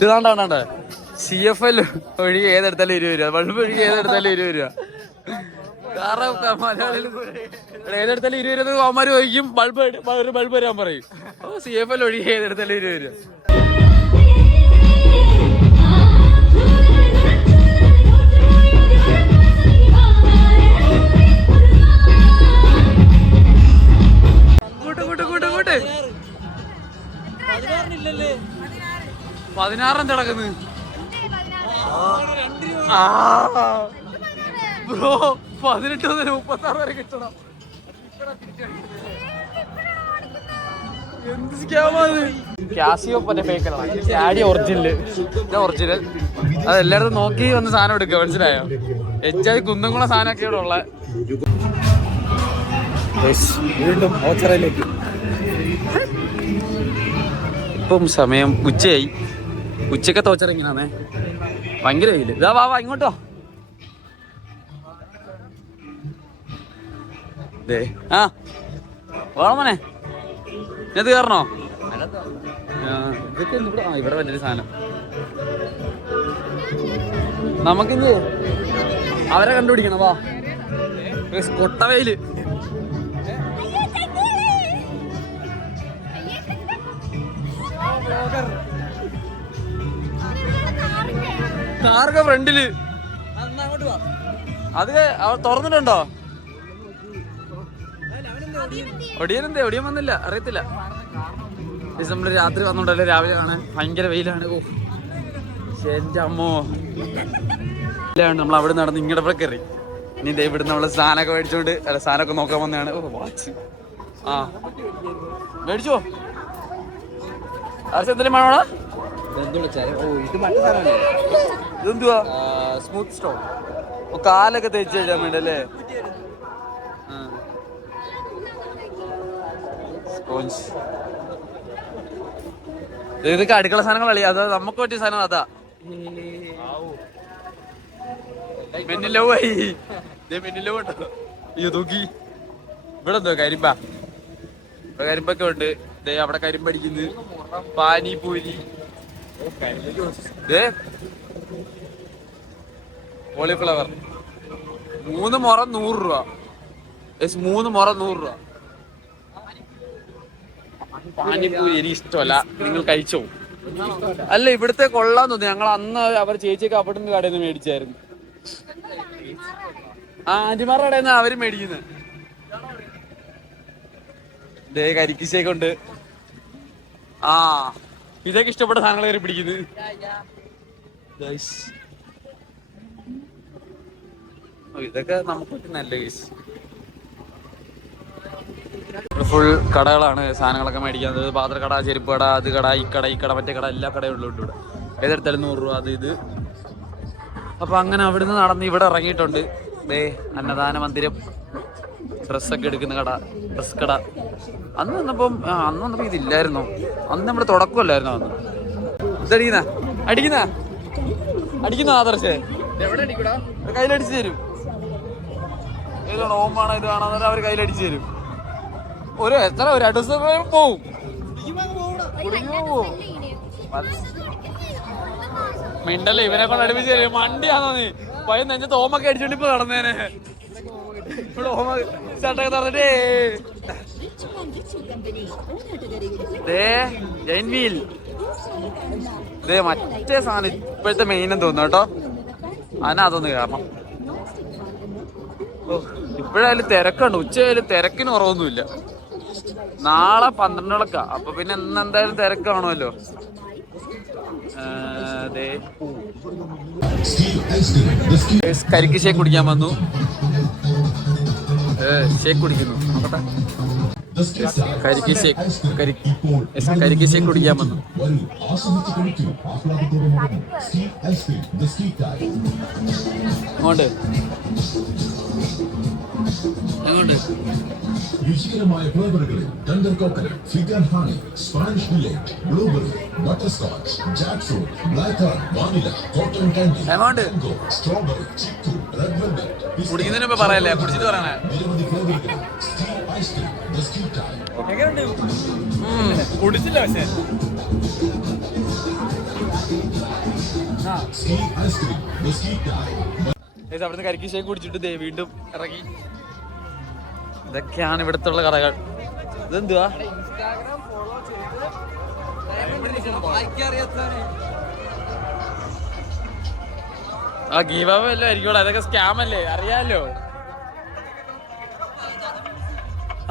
ഇത് കണ്ടാണ്ട് CFL ഒഴികെ ഏതെടുത്താലും 20 രൂപ, ബൾബ് ഒഴികെ ഏതെടുത്താലും 20 രൂപ. കാരണം മലയാളികൾ ഏതെടുത്താലും 20 രൂപ അവന്മാർ ചോദിക്കും, ബൾബ് വരാൻ പറയും. CFL ഒഴികെ ഏതെടുത്താലും 20 രൂപ. കൂട്ട് 16 എന്ത് നടക്കുന്നത് ബ്രോ? 18 മുതൽ 36 വരെ കിട്ടണം. എന്ത് സ്കാമാണ്? Casio ഫേക്കലാണ്, original. അത് എല്ലായിടത്തും നോക്കി വന്ന് സാധനം എടുക്കുക, മനസ്സിലായോ? എച്ചായി കുന്നംകുളം സാധനമൊക്കെ ഇവിടെ ഉള്ള. വീണ്ടും ഇപ്പം സമയം ഉച്ചയായി. ഉച്ചക്കത്തെ ഓച്ചറ ഇങ്ങനെയാണേ, ഭയങ്കര വെയില്. ഇതാ വാ ഇങ്ങോട്ടോ. വേണമോനെ ഇത് കയറണോ? ഇതൊക്കെ ഇവിടെ വലിയൊരു സാധനം. നമുക്കിന്ന് അവരെ കണ്ടുപിടിക്കണം. വാ, കൊട്ടവെയില്. കാറൊക്കെ ഫ്രണ്ടില്. അത് തുറന്നിട്ടുണ്ടോ? ഒടിയൻ വന്നില്ല, അറിയത്തില്ല. ഡിസംബർ രാത്രി വന്നോണ്ടല്ലേ രാവിലെ കാണാൻ. ഭയങ്കര വെയിലാണ്. ഓ എന്റെ അമ്മോ, നമ്മൾ അവിടെ നടന്ന് ഇങ്ങടെ കയറി. ഇനി ഇതേ ഇവിടുന്ന് നമ്മള് സാധനമൊക്കെ മേടിച്ചോണ്ട് സാധനമൊക്കെ നോക്കാൻ വന്നതാണ്. ഓ വാച്ച് മേടിച്ചോ? എന്തെങ്കിലും വേണോടാ? ഇതെന്തുവാ? Smooth stone. കാലൊക്കെ തേച്ച് കഴിയാൻ വേണ്ടല്ലേ? സ്പോഞ്ച്. ഇതൊക്കെ അടുക്കള സാധനങ്ങളല്ലേ? അത് നമുക്ക് പറ്റിയ സാധനം അതാ. മെന്നിലവായി മെന്നിലവുണ്ടോ? അയ്യോ നോക്കി. ഇവിടെ എന്തോ കരിമ്പൊക്കെ ഉണ്ട്. അവിടെ കരിമ്പടിക്കുന്നു. പാനിപൂരി, കോളിഫ്ലവർ. 3 മുറം 100 രൂപ. 3 മുറം 100 രൂപ. പാനിപൂരി എനിക്ക് ഇഷ്ടമല്ല, നിങ്ങൾ കഴിച്ചോ? അല്ല, ഇവിടുത്തെ കൊള്ളാൻ തോന്നി. ഞങ്ങൾ അന്ന് അവർ ചേച്ചിയൊക്കെ അവിടെ നിന്ന് കടയിൽ നിന്ന് മേടിച്ചായിരുന്നു. ആന്റിമാരുടെ കടയിൽ നിന്നാണ് അവര് മേടിക്കുന്നത്. കരിക്കിശയൊക്കെ ഉണ്ട്. ഇതൊക്കെ ഇഷ്ടപ്പെട്ട സാധനങ്ങൾ കയറി പിടിക്കുന്നത്. ഇതൊക്കെ നമുക്ക് നല്ല കേസ്. ഫുൾ കടകളാണ് സാധനങ്ങളൊക്കെ മേടിക്കുന്നത്. പാത്രക്കട, ചെരുപ്പ് കട, അത് കട, ഈ കട, മറ്റേ കട, എല്ലാ കടയും ഉള്ളുണ്ട് ഇവിടെ. ഏതെടുത്താലും 100 രൂപ, അത് ഇത്. അപ്പൊ അങ്ങനെ അവിടുന്ന് നടന്ന് ഇവിടെ ഇറങ്ങിയിട്ടുണ്ട്. അന്നദാന മന്ദിരം, ഡ്രസ്സൊക്കെ എടുക്കുന്ന കട, ഡ്രസ് കട. അന്ന് വന്നപ്പോ ഇതില്ലായിരുന്നോ? അന്ന് നമ്മുടെ തുടക്കമല്ലായിരുന്നോ? അന്ന് അടിക്കുന്ന ആദർശേ കയ്യിലടിച്ചു തരും. ഏതാണ് ഓമാണോ ഇത് വേണോ അവർ കയ്യിലടിച്ചു തരും. ഒരു അഡ്രസ് പോവും. മിണ്ടല്ലേ, ഇവനെ കൊണ്ട് അടുപ്പിച്ച് തരും. മണ്ടിയാണോ നീ? പയ്യൻ നെഞ്ചത്ത് ഓമൊക്കെ അടിച്ചോണ്ട് ഇപ്പൊ നടന്നേനെ. ഇവിടെ ഓമ ചട്ടൊക്കെ തുറന്നിട്ടേ മറ്റേ സാധനം ഇപ്പോഴത്തെ മെയിനും തോന്നുന്നു കേട്ടോ. അതൊന്ന് കാരണം ഇപ്പോഴായാലും തിരക്കുണ്ട്. ഉച്ചയായാലും തിരക്കിന് കുറവൊന്നുമില്ല. നാളെ 12 വിളക്കാ. അപ്പൊ പിന്നെ എന്തായാലും തിരക്ക് കാണുമല്ലോ. കരിക്ക് ഷേക്ക് കുടിക്കാൻ വന്നു. ഷേക്ക് കുടിക്കുന്നു. കരിക്ക് ഷേക്ക് കുടിക്കാൻ വന്നു. അങ്ങോട്ട് രുചികരമായ ഫ്ലേവറുകളിൽ tender coconut, fig and honey, Spanish millet, blueberry, butterscotch, jackfruit, black heart, vanilla, cotton candy, mango, strawberry, chikoo, red velvet. കുടിക്കുന്നതിന് മുമ്പ് പറയല്ലേ, കുടിച്ചിട്ട് പറയണേ. നിരവധി ഫ്ലേവറുകളിൽ സ്റ്റീൽ ഐസ്ക്രീം, ബിസ്കറ്റ് ടൈം. കുടിച്ചില്ല പക്ഷേ ski ice cream, Mesquite. അവിടുന്ന് കരിക്ക് ഷേക്ക് കുടിച്ചിട്ട് ദേ വീണ്ടും ഇറങ്ങി. ഇതൊക്കെയാണ് ഇവിടുത്തെ ഉള്ള കടകൾ. ഇതെന്തുവാ? ആ ഗീവ് അവേ എല്ലാം ആയിരിക്കും. അതൊക്കെ സ്കാം അല്ലേ, അറിയാലോ.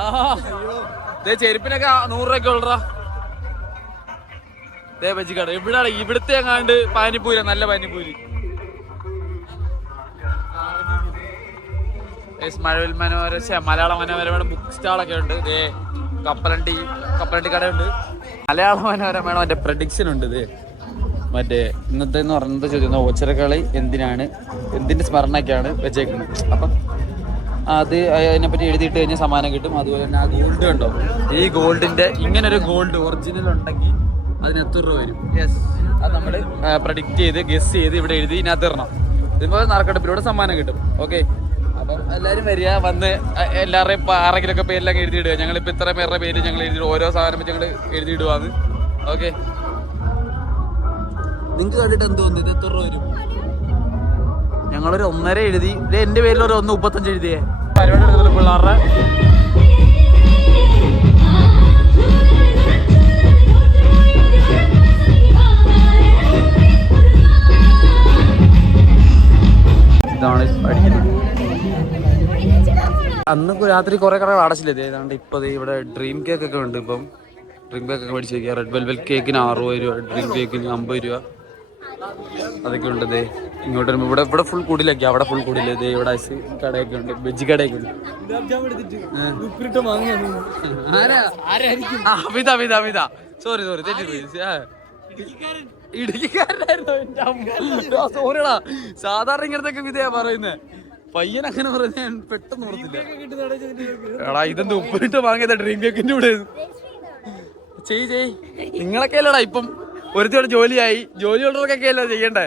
ആ ചെരുപ്പിനൊക്കെ 100 രൂപയ്ക്ക് ഉള്ളടാ. ദേ ബജിക്കട ഇവിടാണ്. ഇവിടുത്തെ എങ്ങാണ്ട് പാനിപ്പൂരി, നല്ല പാനിപ്പൂരി. മലയാള മനോരമയുടെ ബുക്ക് സ്റ്റാളൊക്കെ ഉണ്ട്. ദേ കപ്പലണ്ടി കടയുണ്ട്. മലയാള മനോരമയുടെ മറ്റേ പ്രഡിക്ഷൻ ഉണ്ട്. ദേ മറ്റേ ഇന്നത്തെ എന്ന് പറയുന്നത് ചോദ്യം, ഓച്ചിറക്കളി എന്തിന്റെ സ്മരണയ്ക്കാണ് വെച്ചേക്കുന്നത്. അപ്പം അത് അതിനെപ്പറ്റി എഴുതിയിട്ട് കഴിഞ്ഞാൽ സമ്മാനം കിട്ടും. അതുപോലെ തന്നെ ആ ഗോൾഡ് കണ്ടോ, ഈ ഗോൾഡിന്റെ ഇങ്ങനൊരു ഗോൾഡ് ഒറിജിനൽ ഉണ്ടെങ്കിൽ അതിന് എത്ര രൂപ വരും? യെസ്, അത് നമ്മൾ പ്രഡിക്റ്റ് ചെയ്ത് ഗസ് ചെയ്ത് ഇവിടെ എഴുതി ഇതിനകത്ത് ഇടണം. ഇതിപ്പോൾ നറുക്കെടുപ്പിലൂടെ സമ്മാനം കിട്ടും. ഓക്കെ, അപ്പം എല്ലാവരും വരിക, വന്ന് എല്ലാവരുടെയും ആരെങ്കിലുമൊക്കെ പേരിലൊക്കെ എഴുതിയിടുക. ഞങ്ങളിപ്പോൾ ഇത്ര പേരുടെ പേര് ഞങ്ങൾ എഴുതി ഓരോ സാധനം വെച്ച് ഞങ്ങൾ എഴുതിയിടുവാന്ന്. ഓക്കെ, നിങ്ങൾക്ക് കണ്ടിട്ട് എന്ത് തോന്നുന്നു? ഇത് എത്ര രൂപ വരും? ഞങ്ങളൊരു 1.5 എഴുതി. എൻ്റെ പേരിൽ ഒരു 1.35 എഴുതിയേ. പരിപാടി എടുത്തത് പിള്ളേരുടെ. ഇതാണ് പഠിക്കുന്നത്. അന്ന് രാത്രി കുറെ കടകൾ അടച്ചില്ലേ. ഏതാണ്ട് ഇപ്പൊ ഇവിടെ ഡ്രീം കേക്ക് ഒക്കെ ഉണ്ട്. ഇപ്പം ഡ്രീം കേക്ക് ഒക്കെ മേടിച്ച് വയ്ക്കുക. റെഡ് വെൽവെറ്റ് കേക്കിന് 60 രൂപ, ഡ്രീം കേക്കിന് 50 രൂപ അതൊക്കെ ഉണ്ട്. ദേ ഇങ്ങോട്ട് വരുമ്പോൾ ഇവിടെ ഫുൾ കുടിലൊക്കെ, അവിടെ ഫുൾ കുടില്. ദേ ഇവിടെ ഐസ് കടയൊക്കെ ഉണ്ട്, വെജ് കടയൊക്കെ ഉണ്ട്. സോറി തെറ്റിപ്പോയി. ഇടുക്കിക്കാരനായിരുന്നു. സോറിടാ, സാധാരണ ഇങ്ങനത്തെ വിധയാ പറയുന്നേ. പയ്യൻ അങ്ങനെ പറയുന്നത് ഞാൻ പെട്ടെന്ന് ഓർത്തില്ല. എടാ ഇതെന്ത് ഉപ്പിട്ട് വാങ്ങിയതാ ഡ്രീം കേക്കിന്റെ കൂടെ. ചെയ് നിങ്ങളൊക്കെ അല്ലടാ ഇപ്പം ഒരുത്തോടെ ജോലിയായി, ജോലിയുള്ളവർക്കൊക്കെ അല്ല ചെയ്യണ്ടേ.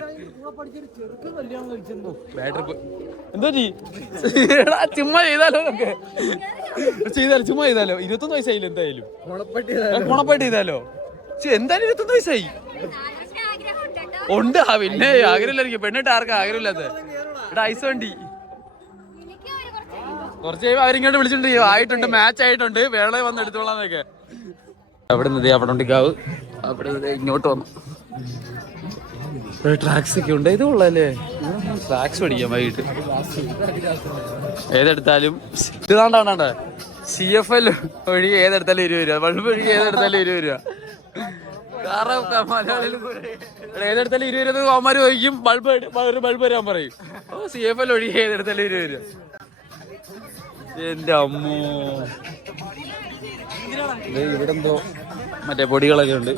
എന്തോ ചുമ്മാ ചെയ്താലോ, ചുമ്മാ ചെയ്താലോ. 21 വയസ്സായില്ല എന്തായാലും. ഗുണപ്പായിട്ട് ചെയ്താലോ. എന്തായാലും 21 വയസ്സായി ഉണ്ട്. പിന്നെ ആഗ്രഹമില്ലായിരിക്കും. പെണ്ണിട്ട് ആർക്കും ആഗ്രഹമില്ലാത്ത. ഇവിടെ ഐസ് വണ്ടി കുറച്ച് കഴിയുമ്പോൾ അവരിങ്ങോട്ട് വിളിച്ചിട്ടുണ്ട്. ആയിട്ടുണ്ട്, മാച്ച് ആയിട്ടുണ്ട്, വേളെ വന്ന് എടുത്തോളാന്നൊക്കെ. അവിടെ നിന്ന് അവിടെ ഉണ്ടിക്കാവ്, അവിടെ ഇങ്ങോട്ട് വന്നു. ട്രാക്സ് ഒക്കെ ഉണ്ട്. ഇത് കൊള്ളാല്ലേ, ട്രാക്സ് പഠിക്കാം വൈകിട്ട്. ഏതെടുത്താലും ഇതാണ്ടാണ്ടേ CFL ഒഴികെ ഏതെടുത്താലും 20 രൂപ. ബൾബ് ഒഴികെ ഏതെടുത്താലും 20 രൂപ. കാരണം മലയാളികൾ ഏതെടുത്താലും 20 രൂപ അവന്മാര് ചോദിക്കും. ഒരു ബൾബ് വരാൻ പറയും. CFL ഒഴികെ ഏതെടുത്താലും 20 രൂപ. എന്റെ അമ്മോ, ഇവിടെ എന്തോ മറ്റേ പൊടികളൊക്കെ ഉണ്ട്.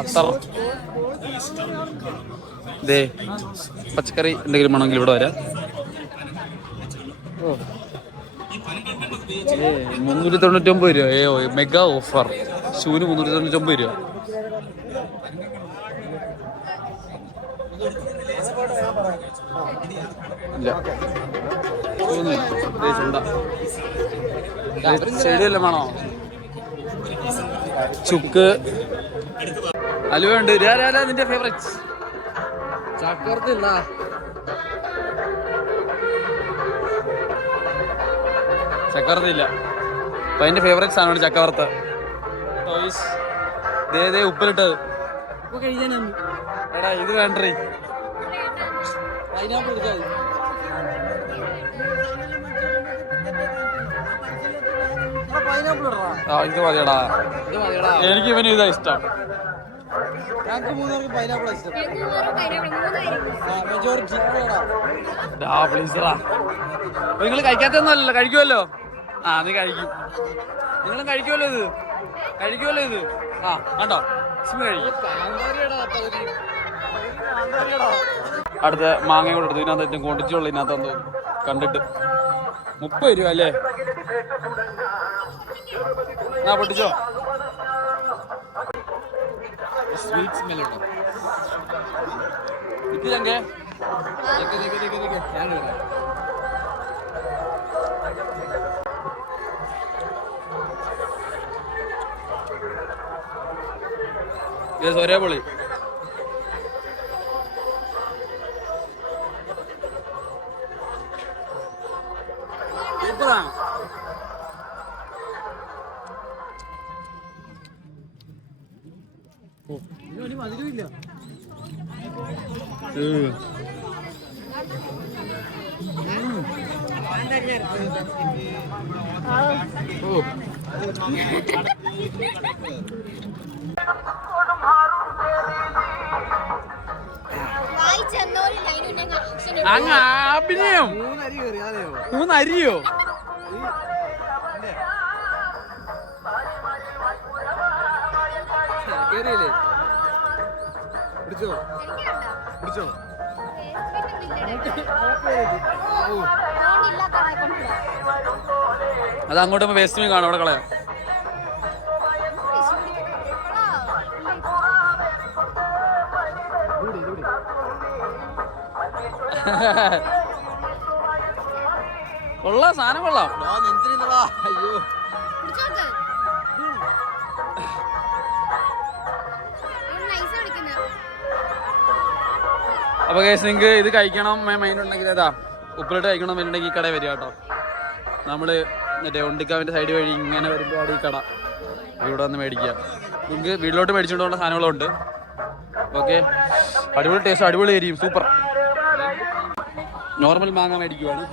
അത്തർ, പച്ചക്കറി എന്തെങ്കിലും വേണമെങ്കിൽ ഇവിടെ വരാം. 399 രൂപ. Mega offer. ഷൂന് 399 രൂപ. ചെടിയെല്ലാം വേണോ? ചുക്ക് അലുവ ഉണ്ട്. നിന്റെ ഫേവറേറ്റ് ചക്കർത്തില്ല. ചക്കവർത്തില്ല. അപ്പൊ അതിന്റെ ഫേവറേറ്റ് സാധനമാണ് ചക്കവർത്ത. ഉപ്പിലിട്ടത്. എടാ ഇത് വേണ്ടേ, പൈനാപ്പിൾ എടുത്താൽ മതി. ഇത് മതിയടാ, എനിക്ക് ഇവന് ഇതാ ഇഷ്ടം. നിങ്ങൾ കഴിക്കാത്തൊന്നുമല്ലല്ലോ, കഴിക്കുമല്ലോ. നീ കഴിക്കും, നിങ്ങളും കഴിക്കുമല്ലോ. ഇത് കണ്ടോ, കഴിക്കും. അടുത്ത മാങ്ങ കൂടെ എടുത്തു. ഇതിനകത്ത് കൊണ്ടിച്ചുള്ള ഇതിനകത്ത് കണ്ടിട്ട് 30 രൂപ അല്ലേ? പൊട്ടിച്ചോ. സ്വീറ്റ് സ്മെല്ലുണ്ടോ? ഇതിലെങ്കെ ഒരേ പൊളി. അങ്ങ് അഭിനയം 3 അരിയോ അത് അങ്ങോട്ട് വേസ്റ്റ് കാണും അവിടെ കളയാം. കൊള്ളാം, സാധനം കൊള്ളാം. അയ്യോ അപ്പൊ കേസ് നിങ്ങൾക്ക് ഇത് കഴിക്കണം മൈനുണ്ടെങ്കിൽ ഏതാ ഉപ്പിലിട്ട് കഴിക്കണം എന്നുണ്ടെങ്കിൽ ഈ കട വരിക കേട്ടോ. നമ്മള് മറ്റേ ഒണ്ടിക്കാവിന്റെ സൈഡ് വഴി ഇങ്ങനെ വരുമ്പോൾ ഈ കട ഇവിടെ വന്ന് മേടിക്കുക. നിങ്ങൾക്ക് വീട്ടിലോട്ട് മേടിച്ചുകൊണ്ടുള്ള സാധനങ്ങളുണ്ട്. ഓക്കെ, അടിപൊളി ടേസ്റ്റ്, അടിപൊളി എരിയും, സൂപ്പർ. നോർമൽ മാങ്ങ മേടിക്കുവാണ്.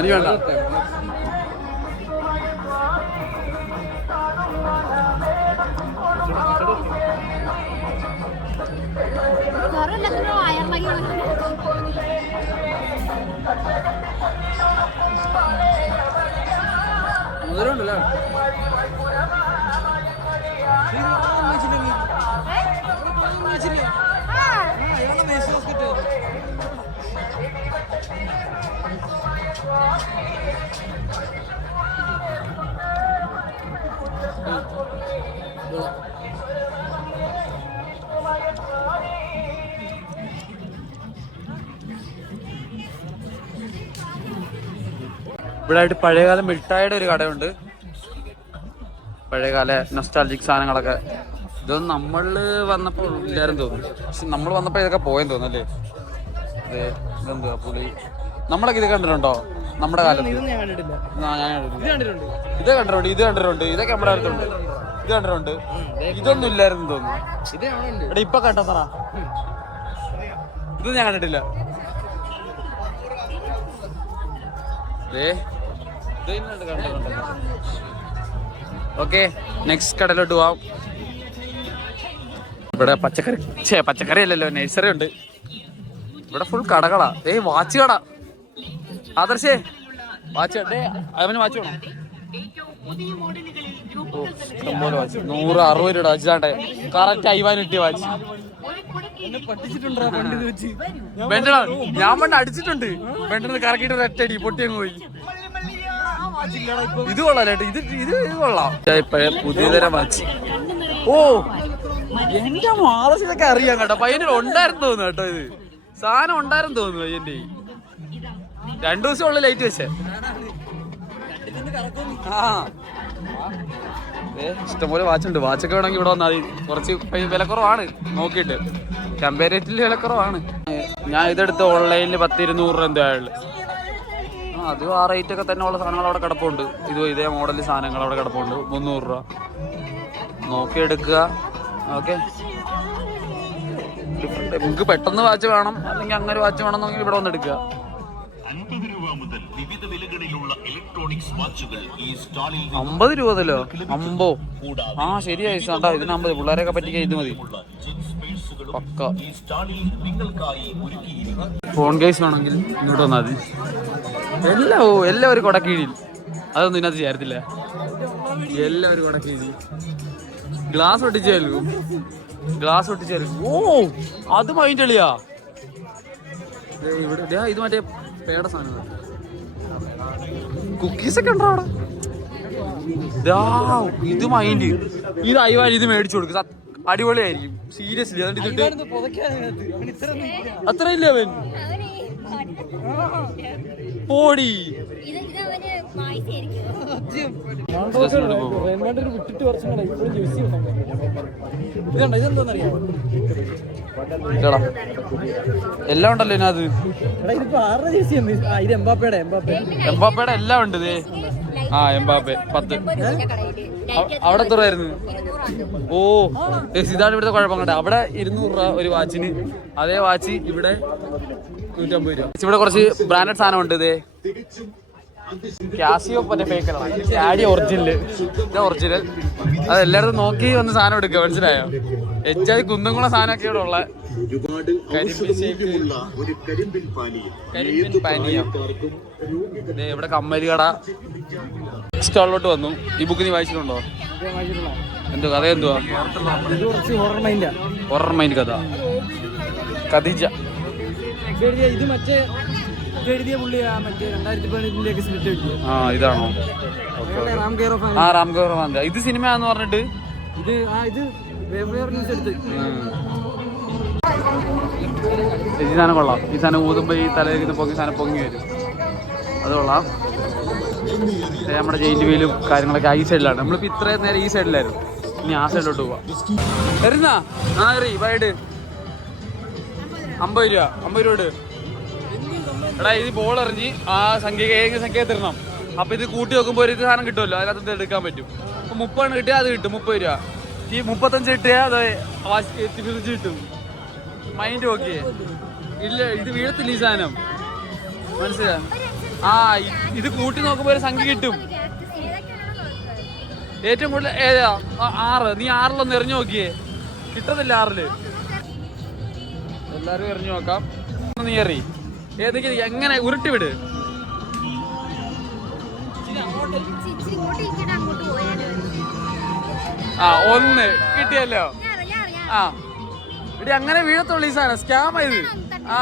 എനിക്ക് വേണ്ട. മുതലുണ്ടല്ലോ ഇവിടെ ആയിട്ട് പഴയകാല മിഠായിയുടെ ഒരു കടയുണ്ട്. പഴയകാല നൊസ്റ്റാൾജിക് സാധനങ്ങളൊക്കെ. ഇതൊന്നും നമ്മളില് വന്നപ്പോൾ ഇല്ലാരും തോന്നുന്നു. പക്ഷെ നമ്മൾ വന്നപ്പോൾ ഇതൊക്കെ പോയെന്ന് തോന്നുന്നു അല്ലേ? ഇതെന്താ പുളി, നമ്മളൊക്കെ ഇത് കണ്ടിട്ടുണ്ടോ നമ്മുടെ കാലത്ത്? ഇത് കണ്ടിട്ടുണ്ട്, ഇത് കണ്ടിട്ടുണ്ട്, ഇതൊക്കെ നമ്മുടെ അടുത്തുണ്ട്. ഇത് കണ്ടിട്ടുണ്ട്, ഇതൊന്നും ഇല്ലായിരുന്നു തോന്നുന്നു. ഇവിടെ ഇപ്പൊ കണ്ടതാ, ഇതൊന്നും ഞാൻ കണ്ടിട്ടില്ല. ഓക്കെ, നെക്സ്റ്റ് കടയിലോട്ട് പോവാം. ഇവിടെ പച്ചക്കറി അല്ലല്ലോ, നഴ്സറി ഉണ്ട്. ഇവിടെ ഫുൾ കടകളാ. വാച്ച് കട. ആദർശേ വാച്ച്, അവന് വാച്ച് വേണം. 160 രൂപ വാച്ചാണ്ടെ. കറക്റ്റ് അയ്യാൻ കിട്ടിയ വാച്ച്. ഞാൻ പണ്ട് അടിച്ചിട്ടുണ്ട്. പെട്ടെന്ന് കറക്കിട്ട് ഒറ്റടി പൊട്ടിയങ്ങ് പോയി. ഇത് കൊള്ളാം കേട്ടോ, ഇത് കൊള്ളാം. പുതിയ തരം വാച്ച്. ഓ എന്റെ മാതൃശൊക്കെ അറിയാം കേട്ടോ. പയ്യന് ഉണ്ടായിരുന്നു തോന്നുന്നു കേട്ടോ. ഇത് സാധനം ഉണ്ടായിരുന്നു തോന്നുന്നു പയ്യന്റെ. 2 ദിവസം ഉള്ള ലൈറ്റ് വെച്ചേ. ഇഷ്ടംപോലെ വാച്ചുണ്ട്. വാച്ചൊക്കെ വേണമെങ്കിൽ ഇവിടെ വന്നാൽ കുറച്ച് വിലക്കുറവാണ്. നോക്കിയിട്ട് കമ്പാരേറ്റീവ്ലി വിലക്കുറവാണ്. ഞാൻ ഇതെടുത്ത് ഓൺലൈനിൽ 10-200 രൂപ എന്തായാലും. അത് ആ റേറ്റ് ഒക്കെ തന്നെ ഉള്ള സാധനങ്ങൾ അവിടെ കിടപ്പുണ്ട്. ഇതേ മോഡൽ സാധനങ്ങൾ അവിടെ കിടപ്പുണ്ട്. 300 രൂപ നോക്കി എടുക്കുക. ഓക്കെ, നിങ്ങൾക്ക് പെട്ടെന്ന് വാച്ച് വേണം അല്ലെങ്കിൽ അങ്ങനെ വാച്ച് വേണമെന്നെങ്കിൽ ഇവിടെ വന്ന് എടുക്കുക. 50 രൂപ മുതൽ വിവിധ വിലകളിലുള്ള ഇലക്ട്രോണിക്സ് വാച്ചുകൾ ഈ സ്റ്റാളിൽ 50 രൂപ മുതലോ? 50? ആ ശരിയായി സാണ്ടാ, ഇതിന് 50. പിള്ളേരെയൊക്കെ പറ്റിക്കാൻ ഇത് മതി. പക്ക ഫോൺ കേസ് വേണമെങ്കിൽ ഇങ്ങോട്ട് വന്നാൽ മതി. എല്ലാം ഒരു കൊടക്കീഴിൽ. അതൊന്നും ഇതിനകത്ത് ചേർത്തില്ല. എല്ലാം ഒരു കൊടക്കീഴിൽ. ഗ്ലാസ് ഒട്ടിച്ചേൽക്കും. ഓ അത് മൈൻഡ് എളിയാ. ഇവിടെ ഇത് മറ്റേ പേട സാധനം. കുക്കീസൊക്കെ ഉണ്ടോ അവിടെ? ഇത് മൈൻഡ്. ഇത് അയ്യാൻ ഇത് മേടിച്ചു കൊടുക്കും. അടിപൊളിയായിരിക്കും സീരിയസ്ലി. അതിട്ട് അത്ര ഇല്ല അവൻ. പോടി എല്ലാം ഉണ്ടല്ലോ ഇതിനകത്ത്. എംബാപ്പയുടെ എല്ലാം ഉണ്ട്. ആ എംബാപ്പെ 10. അവിടെ എത്ര ആയിരുന്നു? ഓ ഇതാണ് ഇവിടുത്തെ കുഴപ്പം കണ്ടേ. അവിടെ 200 രൂപ ഒരു വാച്ചിന്. അതേ വാച്ച് ഇവിടെ 150 രൂപ. ഇവിടെ കുറച്ച് ബ്രാൻഡഡ് സാധനം ഉണ്ട്. ഇതേ കാസിയോ മറ്റേ ഫേക്കലാണ്. ആഡി ഒറിജിനൽ. ഇതാ ഒറിജിനൽ. അത് എല്ലായിടത്തും നോക്കി വന്ന് സാധനം എടുക്കുക. മനസ്സിലായോ? എച്ചാതി കുന്നംകുളം സാധനമൊക്കെ ഇവിടെ ഉള്ള കരിമ്പിൻ പാനീയം. ഇവിടെ കമ്മല് കട സ്റ്റോളിലോട്ട് വന്നു. ഈ ബുക്ക് നീ വായിച്ചിട്ടുണ്ടോ? എന്തോ കഥ? എന്തുവാ? ഹൊറർ മൈൻഡ് കഥ. ഖദീജ ഇത് മറ്റേ ഇതാണോ? Ram care of Andhra. ഇത് സിനിമയാന്ന് പറഞ്ഞിട്ട് ഈ സാധനം കൊള്ളാം. ഈ സാധനം ഊതുമ്പോ ഈ തലയിൽ പൊങ്ങി സാധനം പൊങ്ങി വരും. അത് കൊള്ളാം. നമ്മുടെ ജയിന്റ് വീലും കാര്യങ്ങളൊക്കെ ഈ സൈഡിലാണ്. നമ്മളിപ്പോ ഇത്രയും നേരം ഈ സൈഡിലായിരുന്നു. ഇനി ആ സൈഡിലോട്ട് പോവാം. എറിഞ്ഞാ എറി വൈഡ് 50 രൂപ. 50 രൂപ. എടാ ഇത് ബോൾ എറിഞ്ഞ് ആ സംഖ്യ ഏതെങ്കിലും സംഖ്യ തരണം. അപ്പൊ ഇത് കൂട്ടി നോക്കുമ്പോൾ ഒരു സാധനം കിട്ടുമല്ലോ. അതിനകത്ത് എടുക്കാൻ പറ്റും. അപ്പൊ 30 കിട്ടിയാൽ അത് കിട്ടും 30 രൂപ. ഈ 35 കിട്ടിയാൽ അത് ഫ്രിഡ്ജ് കിട്ടും. മൈൻഡ് ഓക്കെ ഇല്ല. ഇത് വീഴത്തില്ല ഈ സാധനം. മനസ്സിലാ? ആ ഇത് കൂട്ടി നോക്കുമ്പോ ഒരു സംഖ്യ കിട്ടും. ഏറ്റവും കൂടുതൽ ഏതാ? 6. നീ 6ലൊന്ന് എറിഞ്ഞു നോക്കിയേ. കിട്ടത്തില്ല 6ല്. എല്ലാരും എറിഞ്ഞു നോക്കാം. നീ എറി ഏതൊക്കെ എങ്ങനെ ഉരുട്ടി വിട്. ആ 1 കിട്ടിയല്ലോ. ആ ഇടി അങ്ങനെ വീഴത്തുള്ളൂ ഈ സാധനം. സ്കാം ആയത്. ആ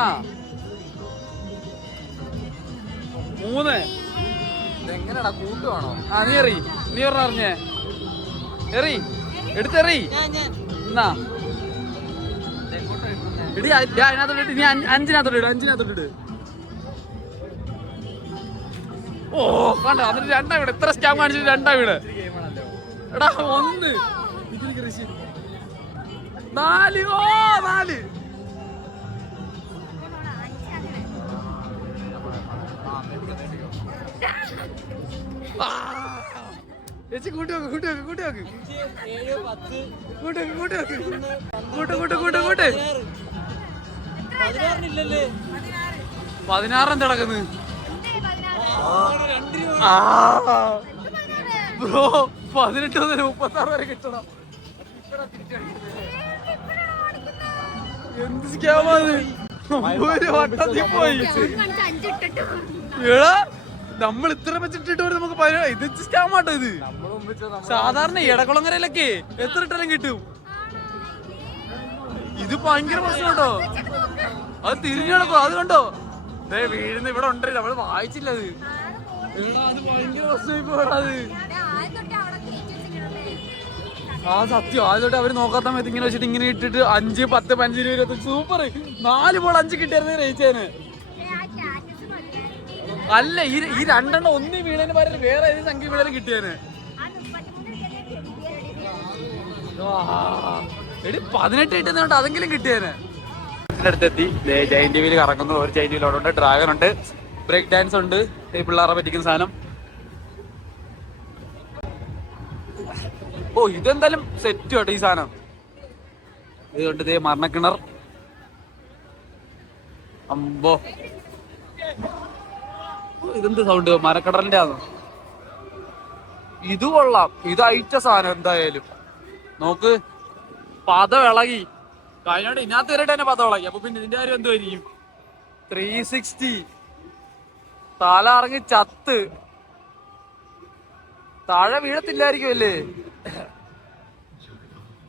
3. ഇതെങ്ങനെയാടാ കൂട്ടുവാണോ? ആ നീ എറി. നീ പറഞ്ഞേ എറി. എടുത്തെറി. എന്നാ ഇടി അതിനകത്തോട്ട് നീ 5-നകത്തോട്ട് ഇട്. 5-നകത്തോട്ട്. ഓ കണ്ടോ? എന്നിട്ട് 2 വീട്. എത്ര സ്കാം കാണിച്ചിട്ട് 2 വീട്. എടാ 1 4. ഓ 4. ചേച്ചി കൂട്ടി നോക്ക്. കൂട്ടി നോക്ക്. കൂട്ടി നോക്ക്. കൂട്ടി കൂട്ടി നോക്ക്. കൂട്ട് കൂട്ട് കൂട്ട് കൂട്ട്. 16 എന്താ നടക്കുന്നത്? ബ്രോ 18 മുതൽ 36 വരെ കിട്ടണം. എന്ത് സ്കാമാണ്? ഒരു വട്ടത്തിൽ പോയി. എടാ നമ്മൾ ഇത്ര വെച്ചിട്ടിട്ട് നമുക്ക് ഇത് സ്കാമാട്ടോ. ഇത് സാധാരണ ഇടക്കുളങ്ങരയിലൊക്കെ എത്ര ഇട്ടാലും കിട്ടും. ഇത് ഭയങ്കര പ്രശ്നം കേട്ടോ. അത് തിരിഞ്ഞു കിടക്കും. അത് കണ്ടോ വീഴുന്ന ഇവിടെ ഉണ്ട്. നമ്മള് വായിച്ചില്ല അത്. അത് ഭയങ്കര പ്രശ്നം. അത് ആ സത്യം. ആദ്യമായിട്ട് അവര് നോക്കാത്ത സമയത്ത് ഇങ്ങനെ വെച്ചിട്ട് ഇങ്ങനെ ഇട്ടിട്ട് 5, 10, 15, 20 സൂപ്പർ. 4 ബോൾ 5 കിട്ടിയായിരുന്നു ജയിച്ചേന്. അല്ല ഈ 2 ഒന്നി വീണതിന് പകരം വേറെ ഏത് സംഖ്യ വീണാലും കിട്ടിയേന്. എടി 18 കിട്ടുന്നുണ്ട്. അതെങ്കിലും കിട്ടിയേനെ. അടുത്തെത്തി. ജൈന്റ് വീല് കറങ്ങുന്നു. ഒരു ജൈന്റ് വീൽ അവിടെ ഉണ്ട്. ഡ്രാഗൺ ഉണ്ട്. ബ്രേക്ക് ഡാൻസ് ഉണ്ട്. ഈ പിള്ളേരെ പറ്റിക്കുന്ന സാധനം. ഓ ഇതെന്തായാലും സെറ്റ് കേട്ടോ ഈ സാധനം. ഇതുകൊണ്ട് ഇതേ മരണക്കിണർ. അമ്പോ ഇതെന്ത് സൗണ്ട്? മരക്കടലിന്റെ ആണോ? ഇത് കൊള്ളാം. ഇത് അയച്ച സാധനം. എന്തായാലും നോക്ക്. പദം ഇളകി കഴിഞ്ഞോണ്ട് ഇതിനകത്ത് കയറിയിട്ട് തന്നെ പദം ഇളകി. അപ്പൊ പിന്നെ ഇതിന്റെ കാര്യം എന്തുമായിരിക്കും? 360 തല ഇറങ്ങി ചത്ത്. താഴെ വീഴത്തില്ലായിരിക്കും അല്ലേ?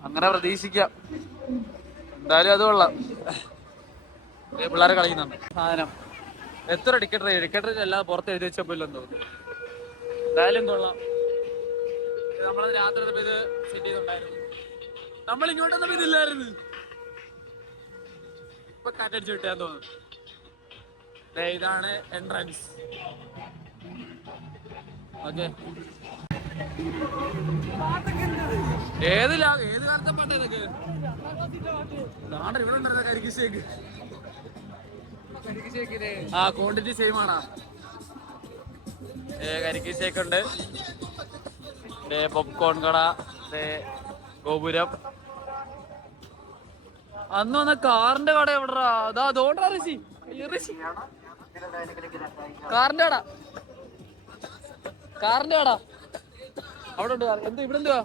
അങ്ങനെ പ്രതീക്ഷിക്കാം. എന്തായാലും അത് കൊള്ളാം. പിള്ളേരെ കളിക്കുന്നുണ്ട് സാധനം. എത്ര ടിക്കറ്റ് റേറ്റ് എല്ലാം പുറത്ത് എഴുതി വെച്ചപ്പോഴെന്തോ. എന്തായാലും കൊള്ളാം. നമ്മളത് രാത്രി ഇത് സെറ്റ് ചെയ്തിട്ടുണ്ടായിരുന്നു. നമ്മൾ ഇങ്ങോട്ടൊന്നും ഇതില്ലായിരുന്നു. ഇപ്പൊ കാറ്റടിച്ച് വിട്ടാന്ന് തോന്നുന്നു. ഇതാണ് എൻട്രൻസ്. ഓക്കെ, ഏത് കാലത്തെ പാട്ട് ഇതൊക്കെ? നാടൻ ഇവിടെ ഉണ്ടായിരുന്ന കരിക്ക് ഷേക്ക്. ആ ക്വാണ്ടിറ്റി സെയിം ആണാ. കരിക്ക് ഷേക്ക് ഉണ്ട്, പോപ്കോൺ കട, ഗോപുരം. അന്ന് വന്ന കാറിന്റെ കട എവിടാ? അതാ അതോണ്ടാ ഋഷി, കാറിന്റെ കട അവിടെ ഉണ്ട്. എന്ത് ഇവിടെ എന്തുവാ?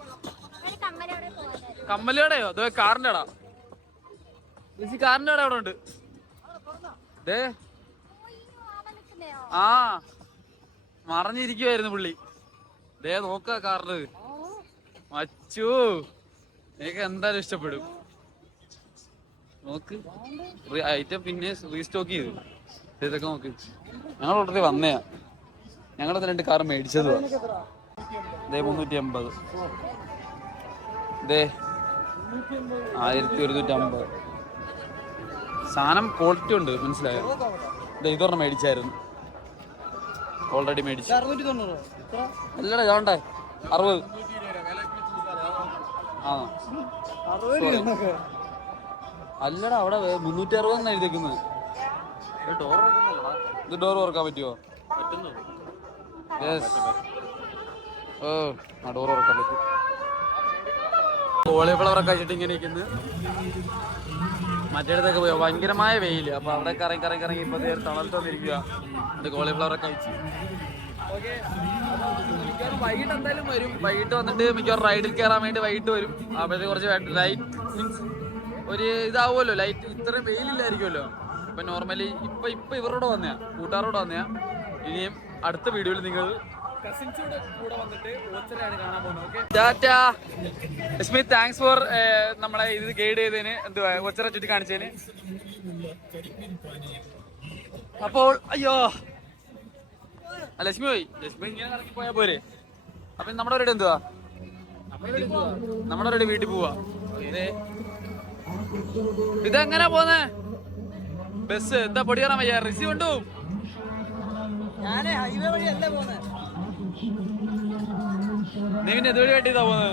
കമ്മല് കടയോ? അതോ കാറിന്റെ കട? ഋഷി കാറിന്റെ കട അവിടെ ഉണ്ട്. ആ മറഞ്ഞിരിക്കുവായിരുന്നു പുള്ളി. നോക്ക കാറില് മച്ചു, എനിക്ക് എന്തായാലും ഇഷ്ടപ്പെടും. നോക്ക് ഐറ്റം പിന്നെ റീസ്റ്റോക്ക് ചെയ്തു. ഇതൊക്കെ നോക്ക്, ഞങ്ങൾ ഓൾറെഡി വന്നയാ. ഞങ്ങളത് 2 കാർ മേടിച്ചത് 350, 1150. സാധനം ക്വാളിറ്റി ഉണ്ട്, മനസ്സിലായോ? ഇതൊരെണ്ണം മേടിച്ചായിരുന്നു, ഓൾറെഡി മേടിച്ചു. അല്ലടാ ഇതാണ്ടേ 60. ആ അല്ലടാ അവിടെ 360 എഴുതിക്കുന്നത്. ഇത് ഡോർ തുറക്കാൻ പറ്റുമോ? ഡോർ തുറക്കാൻ പറ്റും. കോളിഫ്ലവറൊക്കെ കഴിച്ചിട്ട് ഇങ്ങനെ ഇരിക്കുന്നു. മറ്റേടത്തൊക്കെ പോയി ഭയങ്കരമായ വെയിൽ. അപ്പൊ അവിടെ കറങ്ങി ഇപ്പൊ തണലത്ത് വന്നിരിക്കുക. കോളിഫ്ലവറൊക്കെ കഴിച്ച് വൈകിട്ട് എന്തായാലും വരും. വൈകിട്ട് വന്നിട്ട് മിക്കവാറും റൈഡിൽ കയറാൻ വേണ്ടി വൈകിട്ട് വരും. അപ്പോഴത്തെ കുറച്ച് ലൈറ്റ് മീൻസ് ഒരു ഇതാവുമല്ലോ, ലൈറ്റ് ഇത്രയും വെയിലില്ലായിരിക്കുമല്ലോ. ഇപ്പൊ നോർമലി ഇപ്പൊ ഇവരോട് വന്നയാ, കൂട്ടുകാരോട് വന്നയാ. ഇനിയും അടുത്ത വീഡിയോയിൽ നിങ്ങൾ കസിൻസിന്റെ കൂടെ വന്നിട്ട് ഓച്ചറയാണ് കാണാൻ പോകുന്നത്. Okay, Tata Lakshmi, thanks for നമ്മളെ ഇത് ഗൈഡ് ചെയ്തതിന്, എന്തുവാ ഓച്ചറ ചുറ്റി കാണിച്ചതിന്. അപ്പോൾ അയ്യോ ലക്ഷ്മി ഇങ്ങനെ കറങ്ങി പോയാ പോരെ. അപ്പൊ നമ്മുടെ ഒരിടെ എന്തുവാ, നമ്മുടെ ഒരിടെ വീട്ടിൽ പോവാ. ഇതെങ്ങനെ പോന്നെ ബസ്? എന്താ പൊടി കയറാൻ വയ്യ? റിസീവ് ഉണ്ടോ? നീ പിന്നെ എതുവഴി വേണ്ടിയതാ പോകുന്നത്?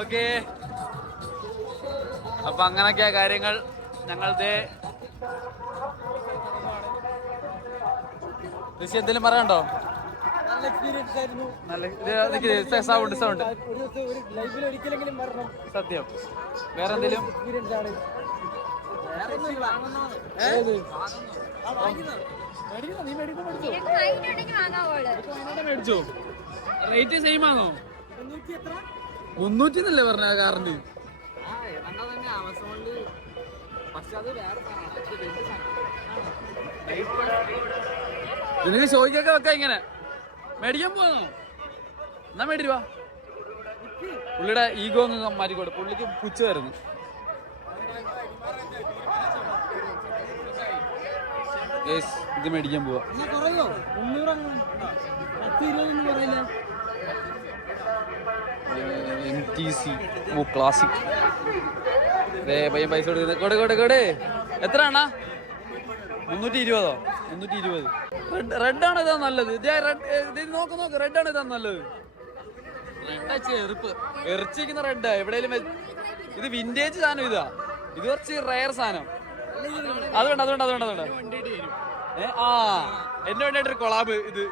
ഓക്കെ, അപ്പൊ അങ്ങനൊക്കെയാ കാര്യങ്ങൾ. ഞങ്ങളുടെ ഋഷി എന്തെങ്കിലും പറയണ്ടോ? സൗണ്ട് സത്യം. വേറെ എന്തെങ്കിലും മേടിച്ചോ? റേറ്റ് സെയിം ആണോ? 300 എന്നല്ലേ പറഞ്ഞ കാറിന്? നിനക്ക് ഷോയ്ക്കൊക്കെ വെക്കാം ഇങ്ങനെ. മേടിക്കാൻ പോന്നോ? എന്നാ മേടിരുവാ. പുള്ളിയുടെ ഈഗോ ഒന്ന് മാറ്റിക്കോട്ടെ, പുള്ളിക്ക് പുച്ഛമായിരുന്നു. ഇത് മേടിക്കാൻ പോവാ. MTC classic. പയ്യൻ പൈസ കൊടുക്കുന്നത്. എത്ര ആണാ? 320. 320. റെഡ് ആണ് ഇതാ നല്ലത്. നോക്ക് റെഡ് ആണ് ഇതാ നല്ലത്. എറിച്ചിരിക്കുന്ന റെഡ് എവിടെയും. ഇത് വിന്റേജ് സാധനം. ഇത് കുറച്ച് റയർ സാധനം. അതുകൊണ്ട് എന്നെ വേണ്ടിയിട്ടൊരു കൊളാബ്. ഇത്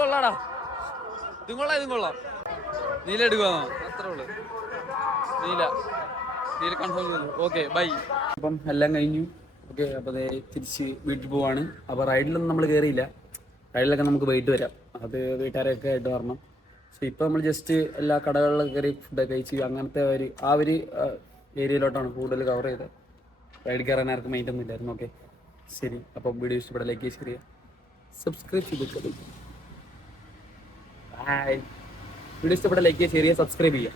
കൊള്ളാടാ. ഇതും കൊള്ളാം. നീല എടുക്കുവാന്നോ? അത്രേ ഉള്ളു. നീല കൺഫേം ചെയ്തു. Okay, bye. അപ്പം എല്ലാം കഴിഞ്ഞു. ഓക്കെ, അപ്പോൾ തിരിച്ച് വീട്ടിൽ പോവാണ്. അപ്പോൾ റൈഡിലൊന്നും നമ്മൾ കയറിയില്ല. റൈഡിലൊക്കെ നമുക്ക് വൈകിട്ട് വരാം. അത് വീട്ടുകാരൊക്കെ ആയിട്ട് വരണം. സോ ഇപ്പോൾ നമ്മൾ ജസ്റ്റ് എല്ലാ കടകളിലൊക്കെ കയറി ഫുഡൊക്കെ കഴിച്ച് അങ്ങനത്തെ ആ ഒരു ഏരിയയിലോട്ടാണ് കൂടുതൽ കവർ ചെയ്തത്. റൈഡ് കയറാൻ ആർക്കും മൈൻഡ് ഒന്നും ഇല്ലായിരുന്നു. ഓക്കെ, ശരി. അപ്പോൾ വീഡിയോ ഇഷ്ടപ്പെട്ട ലൈക്ക് ചെയ്യുക, സബ്സ്ക്രൈബ് ചെയ്തിട്ട് ബൈ. വീഡിയോ ഇഷ്ടപ്പെട്ട ലൈക്ക് ചെയ്യുക, സബ്സ്ക്രൈബ് ചെയ്യുക.